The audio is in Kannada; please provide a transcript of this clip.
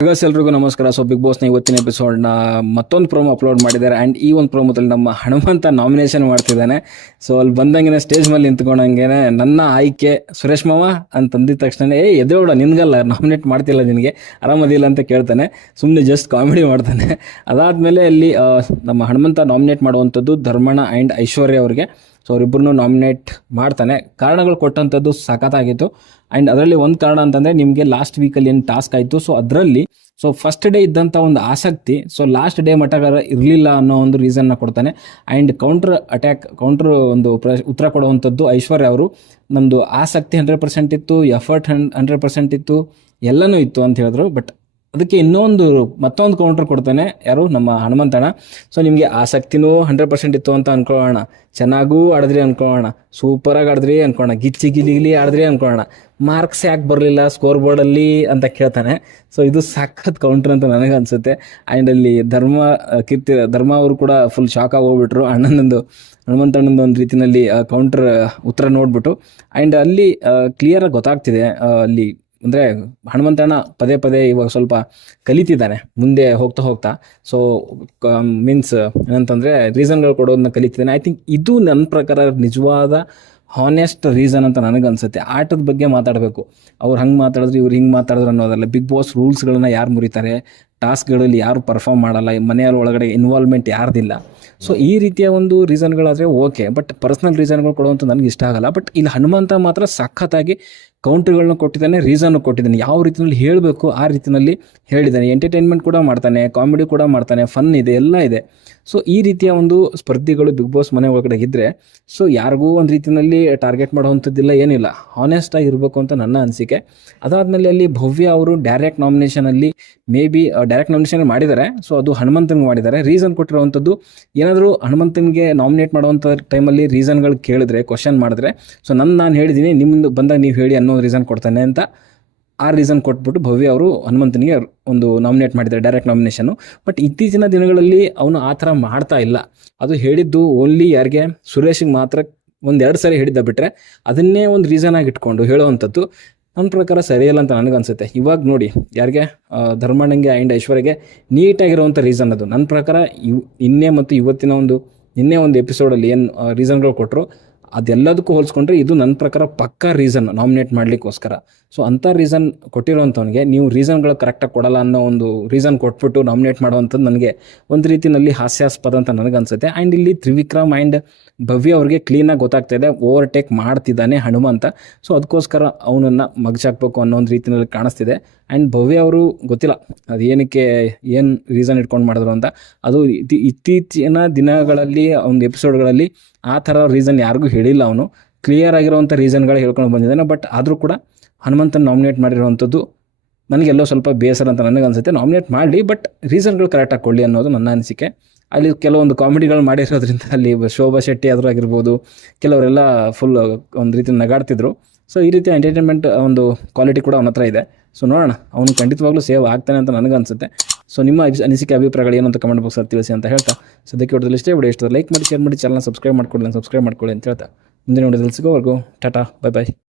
ಎಲ್ರಿಗೂ ನಮಸ್ಕಾರ. ಸೊ ಬಿಗ್ ಬಾಸ್ನ ಇವತ್ತಿನ ಎಪಿಸೋಡ್ನ ಮತ್ತೊಂದು ಪ್ರೋಮೋ ಅಪ್ಲೋಡ್ ಮಾಡಿದ್ದಾರೆ. ಆ್ಯಂಡ್ ಈ ಒಂದು ಪ್ರೋಮೋದಲ್ಲಿ ನಮ್ಮ ಹನುಮಂತ ನಾಮಿನೇಷನ್ ಮಾಡ್ತಿದ್ದಾನೆ. ಸೊ ಅಲ್ಲಿ ಬಂದಂಗೆ ಸ್ಟೇಜ್ ಮೇಲೆ ನಿಂತ್ಕೊಂಡಂಗೆ ನನ್ನ ಆಯ್ಕೆ ಸುರೇಶ್ ಮಾವ ಅಂತಂದಿದ ತಕ್ಷಣ ಎದೇವಡ ನಿನ್ಗಲ್ಲ ನಾಮಿನೇಟ್ ಮಾಡ್ತಿಲ್ಲ, ನಿನಗೆ ಆರಾಮದಿಲ್ಲ ಅಂತ ಕೇಳ್ತಾನೆ. ಸುಮ್ಮನೆ ಜಸ್ಟ್ ಕಾಮಿಡಿ ಮಾಡ್ತಾನೆ. ಅದಾದಮೇಲೆ ಅಲ್ಲಿ ನಮ್ಮ ಹನುಮಂತ ನಾಮಿನೇಟ್ ಮಾಡುವಂಥದ್ದು ಧರ್ಮಣ್ಣ ಆ್ಯಂಡ್ ಐಶ್ವರ್ಯ ಅವರಿಗೆ. ಸೊ ಅವರಿಬ್ಬರನ್ನು ನಾಮಿನೇಟ್ ಮಾಡ್ತಾನೆ. ಕಾರಣಗಳು ಕೊಟ್ಟಂಥದ್ದು ಸಖತ್ತಾಗಿತ್ತು. ಆ್ಯಂಡ್ ಅದರಲ್ಲಿ ಒಂದು ಕಾರಣ ಅಂತಂದರೆ, ನಿಮಗೆ ಲಾಸ್ಟ್ ವೀಕಲ್ಲಿ ಏನು ಟಾಸ್ಕ್ ಆಯಿತು, ಸೊ ಅದರಲ್ಲಿ ಫಸ್ಟ್ ಡೇ ಇದ್ದಂಥ ಒಂದು ಆಸಕ್ತಿ ಲಾಸ್ಟ್ ಡೇ ಮಟ್ಟಗಾರ ಇರಲಿಲ್ಲ ಅನ್ನೋ ಒಂದು ರೀಸನ್ನ ಕೊಡ್ತಾನೆ. ಆ್ಯಂಡ್ ಕೌಂಟ್ರ್ ಒಂದು ಉತ್ತರ ಕೊಡುವಂಥದ್ದು ಐಶ್ವರ್ಯ ಅವರು. ನಮ್ಮದು ಆಸಕ್ತಿ 100% ಇತ್ತು, ಎಫರ್ಟ್ 100% ಇತ್ತು, ಎಲ್ಲನೂ ಇತ್ತು ಅಂತ ಹೇಳಿದ್ರು. ಬಟ್ ಅದಕ್ಕೆ ಮತ್ತೊಂದು ಕೌಂಟ್ರ್ ಕೊಡ್ತಾನೆ ಯಾರು, ನಮ್ಮ ಹನುಮಂತಣ್ಣ. ಸೊ ನಿಮಗೆ ಆಸಕ್ತಿನೂ 100% ಇತ್ತು ಅಂತ ಅನ್ಕೊಳ್ಳೋಣ, ಚೆನ್ನಾಗೂ ಆಡಿದ್ರಿ ಅನ್ಕೊಳ್ಳೋಣ, ಸೂಪರಾಗಿ ಆಡಿದ್ರಿ ಅನ್ಕೊಳ್ಳೋಣ, ಗಿಲಿ ಆಡಿದ್ರಿ ಅನ್ಕೊಳ್ಳೋಣ, ಮಾರ್ಕ್ಸ್ ಯಾಕೆ ಬರಲಿಲ್ಲ ಸ್ಕೋರ್ ಬೋರ್ಡಲ್ಲಿ ಅಂತ ಕೇಳ್ತಾನೆ. ಸೊ ಇದು ಸಖತ್ ಕೌಂಟ್ರ್ ಅಂತ ನನಗೆ ಅನಿಸುತ್ತೆ. ಆ್ಯಂಡ್ ಅಲ್ಲಿ ಧರ್ಮ ಅವರು ಕೂಡ ಫುಲ್ ಶಾಕ್ ಆಗಿ ಹೋಗ್ಬಿಟ್ರು ಹನುಮಂತಣ್ಣಂದು ಒಂದು ರೀತಿಯಲ್ಲಿ ಕೌಂಟ್ರ್ ಉತ್ತರ ನೋಡ್ಬಿಟ್ಟು. ಆ್ಯಂಡ್ ಅಲ್ಲಿ ಕ್ಲಿಯರಾಗಿ ಗೊತ್ತಾಗ್ತಿದೆ ಅಲ್ಲಿ ಅಂದರೆ ಹನುಮಂತಣ್ಣ ಪದೇ ಇವಾಗ ಸ್ವಲ್ಪ ಕಲಿತಿದ್ದಾನೆ ಮುಂದೆ ಹೋಗ್ತಾ. ಸೊ ಮೀನ್ಸ್ ಏನಂತಂದರೆ ರೀಸನ್ಗಳು ಕೊಡೋದನ್ನ ಕಲಿತಿದ್ದಾನೆ. ಐ ಥಿಂಕ್ ಇದು ನನ್ನ ಪ್ರಕಾರ ನಿಜವಾದ ಹಾನೆಸ್ಟ್ ರೀಸನ್ ಅಂತ ನನಗನ್ಸುತ್ತೆ. ಆಟದ ಬಗ್ಗೆ ಮಾತಾಡಬೇಕು, ಅವ್ರು ಹಂಗೆ ಮಾತಾಡಿದ್ರು ಇವ್ರು ಹಿಂಗೆ ಮಾತಾಡಿದ್ರು ಅನ್ನೋದಲ್ಲ. ಬಿಗ್ ಬಾಸ್ ರೂಲ್ಸ್ಗಳನ್ನ ಯಾರು ಮುರಿತಾರೆ, ಟಾಸ್ಕ್ಗಳಲ್ಲಿ ಯಾರು ಪರ್ಫಾರ್ಮ್ ಮಾಡಲ್ಲ, ಮನೆಯಲ್ಲಿ ಒಳಗಡೆ ಇನ್ವಾಲ್ವ್ಮೆಂಟ್ ಯಾರ್ದಿಲ್ಲ. ಸೊ ಈ ರೀತಿಯ ಒಂದು ರೀಸನ್ಗಳಾದರೆ ಓಕೆ, ಬಟ್ ಪರ್ಸ್ನಲ್ ರೀಸನ್ಗಳು ಕೊಡುವಂಥ ನನಗೆ ಇಷ್ಟ ಆಗಲ್ಲ. ಬಟ್ ಇಲ್ಲಿ ಹನುಮಂತ ಮಾತ್ರ ಸಖತ್ತಾಗಿ ಕೌಂಟ್ರ್ಗಳನ್ನ ಕೊಟ್ಟಿದ್ದಾನೆ, ರೀಸನ್ನು ಕೊಟ್ಟಿದ್ದಾನೆ. ಯಾವ ರೀತಿಯಲ್ಲಿ ಹೇಳಬೇಕು ಆ ರೀತಿಯಲ್ಲಿ ಹೇಳಿದ್ದಾನೆ. ಎಂಟರ್ಟೈನ್ಮೆಂಟ್ ಕೂಡ ಮಾಡ್ತಾನೆ, ಕಾಮಿಡಿ ಕೂಡ ಮಾಡ್ತಾನೆ, ಫನ್ ಇದೆ, ಎಲ್ಲ ಇದೆ. ಸೊ ಈ ರೀತಿಯ ಒಂದು ಸ್ಪರ್ಧಿಗಳು ಬಿಗ್ ಬಾಸ್ ಮನೆ ಒಳಗಡೆ ಇದ್ದರೆ ಸೊ ಯಾರಿಗೂ ಒಂದು ರೀತಿಯಲ್ಲಿ ಟಾರ್ಗೆಟ್ ಮಾಡುವಂಥದ್ದಿಲ್ಲ, ಏನಿಲ್ಲ, ಹಾನೆಸ್ಟಾಗಿ ಇರಬೇಕು ಅಂತ ನನ್ನ ಅನಿಸಿಕೆ. ಅದಾದಮೇಲೆ ಅಲ್ಲಿ ಭವ್ಯ ಅವರು ಡೈರೆಕ್ಟ್ ನಾಮಿನೇಷನಲ್ಲಿ ಡೈರೆಕ್ಟ್ ನಾಮಿನೇಷನ್ ಮಾಡಿದ್ದಾರೆ. ಸೊ ಅದು ಹನುಮಂತನಿಗೆ ಮಾಡಿದ್ದಾರೆ. ರೀಸನ್ ಕೊಟ್ಟಿರುವಂಥದ್ದು ಏನಾದರೂ ಹನುಮಂತನಿಗೆ ನಾಮಿನೇಟ್ ಮಾಡುವಂಥ ಟೈಮಲ್ಲಿ ರೀಸನ್ಗಳು ಕೇಳಿದ್ರೆ, ಕ್ವಶನ್ ಮಾಡಿದ್ರೆ, ಸೊ ನಾನು ಹೇಳಿದ್ದೀನಿ, ನಿಮ್ಮದು ಬಂದಾಗ ನೀವು ಹೇಳಿ ಅನ್ನೋ ರೀಸನ್ ಕೊಡ್ತಾನೆ ಅಂತ ಆ ರೀಸನ್ ಕೊಟ್ಬಿಟ್ಟು ಭವ್ಯ ಅವರು ಹನುಮಂತನಿಗೆ ಒಂದು ನಾಮಿನೇಟ್ ಮಾಡಿದ್ದಾರೆ, ಡೈರೆಕ್ಟ್ ನಾಮಿನೇಷನ್ನು. ಬಟ್ ಇತ್ತೀಚಿನ ದಿನಗಳಲ್ಲಿ ಅವನು ಆ ಥರ ಮಾಡ್ತಾ ಇಲ್ಲ. ಅದು ಹೇಳಿದ್ದು ಓನ್ಲಿ ಯಾರಿಗೆ, ಸುರೇಶಿಗೆ ಮಾತ್ರ 1-2 ಸರಿ ಹೇಳಿದ್ದ ಬಿಟ್ಟರೆ ಅದನ್ನೇ ಒಂದು ರೀಸನ್ ಆಗಿ ಇಟ್ಕೊಂಡು ಹೇಳುವಂಥದ್ದು ನನ್ನ ಪ್ರಕಾರ ಸರಿಯಲ್ಲ ಅಂತ ನನಗನ್ಸುತ್ತೆ. ಇವಾಗ ನೋಡಿ, ಯಾರಿಗೆ, ಧರ್ಮಣ್ಣಂಗೆ ಆ್ಯಂಡ್ ಐಶ್ವರ್ಯಗೆ ನೀಟಾಗಿರುವಂಥ ರೀಸನ್ ಅದು. ನನ್ನ ಪ್ರಕಾರ ನಿನ್ನೆ ಒಂದು ಎಪಿಸೋಡಲ್ಲಿ ಏನು ರೀಸನ್ಗಳು ಕೊಟ್ಟರು ಅದೆಲ್ಲದಕ್ಕೂ ಹೋಲಿಸ್ಕೊಂಡ್ರೆ ಇದು ನನ್ನ ಪ್ರಕಾರ ಪಕ್ಕಾ ರೀಸನ್ ನಾಮಿನೇಟ್ ಮಾಡಲಿಕ್ಕೋಸ್ಕರ. ಸೊ ಅಂಥ ರೀಸನ್ ಕೊಟ್ಟಿರೋವಂಥವ್ನಿಗೆ ನೀವು ರೀಸನ್ಗಳು ಕರೆಕ್ಟಾಗಿ ಕೊಡಲ್ಲ ಅನ್ನೋ ಒಂದು ರೀಸನ್ ಕೊಟ್ಬಿಟ್ಟು ನಾಮಿನೇಟ್ ಮಾಡುವಂಥದ್ದು ನನಗೆ ಒಂದು ರೀತಿಯಲ್ಲಿ ಹಾಸ್ಯಾಸ್ಪದ ಅಂತ ನನಗನ್ಸುತ್ತೆ. ಆ್ಯಂಡ್ ಇಲ್ಲಿ ತ್ರಿವಿಕ್ರಮ್ ಆ್ಯಂಡ್ ಭವ್ಯ ಅವ್ರಿಗೆ ಕ್ಲೀನಾಗಿ ಗೊತ್ತಾಗ್ತಾ ಇದೆ ಓವರ್ಟೇಕ್ ಮಾಡ್ತಿದ್ದಾನೆ ಹನುಮಂತ. ಸೊ ಅದಕ್ಕೋಸ್ಕರ ಅವನನ್ನು ಮಗ್ಚಾಕ್ಬೇಕು ಅನ್ನೋ ಒಂದು ರೀತಿಯಲ್ಲಿ ಕಾಣಿಸ್ತಿದೆ. ಆ್ಯಂಡ್ ಭವ್ಯ ಅವರು ಗೊತ್ತಿಲ್ಲ ಅದು ಏನು ರೀಸನ್ ಇಟ್ಕೊಂಡು ಮಾಡಿದ್ರು ಅಂತ. ಅದು ಇತ್ತೀಚಿನ ದಿನಗಳಲ್ಲಿ ಒಂದು ಎಪಿಸೋಡ್ಗಳಲ್ಲಿ ಆ ಥರ ರೀಸನ್ ಯಾರಿಗೂ ಹೇಳಿಲ್ಲ. ಅವನು ಕ್ಲಿಯರ್ ಆಗಿರೋವಂಥ ರೀಸನ್ಗಳು ಹೇಳ್ಕೊಂಡು ಬಂದಿದ್ದಾನೆ. ಬಟ್ ಆದರೂ ಕೂಡ ಹನುಮಂತನ ನಾಮಿನೇಟ್ ಮಾಡಿರುವಂಥದ್ದು ನನಗೆಲ್ಲೋ ಸ್ವಲ್ಪ ಬೇಸರ ಅಂತ ನನಗನ್ಸುತ್ತೆ. ನಾಮಿನೇಟ್ ಮಾಡಲಿ, ಬಟ್ ರೀಸನ್ಗಳು ಕರೆಕ್ಟಾಗಿ ಕೊಡಲಿ ಅನ್ನೋದು ನನ್ನ ಅನಿಸಿಕೆ. ಅಲ್ಲಿ ಕೆಲವೊಂದು ಕಾಮಿಡಿಗಳು ಮಾಡಿರೋದ್ರಿಂದ ಅಲ್ಲಿ ಶೋಭಾ ಶೆಟ್ಟಿ ಆದರೂ ಆಗಿರ್ಬೋದು, ಕೆಲವರೆಲ್ಲ ಫುಲ್ ಒಂದು ರೀತಿ ನಗಾಡ್ತಿದ್ರು. ಸೊ ಈ ರೀತಿ ಎಂಟರ್ಟೈನ್ಮೆಂಟ್ ಒಂದು ಕ್ವಾಲಿಟಿ ಕೂಡ ಅವನ ಹತ್ರ ಇದೆ. ಸೊ ನೋಡೋಣ, ಅವನು ಖಂಡಿತವಾಗ್ಲೂ ಸೇವ್ ಆಗ್ತಾನೆ ಅಂತ ನನಗನ್ಸುತ್ತೆ. ಸೊ ನಿಮ್ಮ ಅನಿಸಿಕೆ ಅಭಿಪ್ರಾಯಗಳು ಏನಂತ ಕಮೆಂಟ್ ಬಾಕ್ಸಲ್ಲಿ ತಿಳಿಸಿ ಅಂತ ಹೇಳ್ತಾ, ಸದ್ಯಕ್ಕೆ ವಿಡಿಯೋದಲ್ಲಿ ಇಷ್ಟೇ. ವಿಡಿಯೋ ಇಷ್ಟ ಲೈಕ್ ಮಾಡಿ, ಶೇರ್ ಮಾಡಿ, ಚಾನಲ್ನ ಸಬ್ಸ್ಕ್ರೈಬ್ ಮಾಡ್ಕೊಳ್ಳಿ ಅಂತ ಹೇಳ್ತಾ ಮುಂದಿನ ವಿಡಿಯೋದಲ್ಲಿ ಸಿಗೋವರೆಗೂ ಟಾಟಾ, ಬೈ.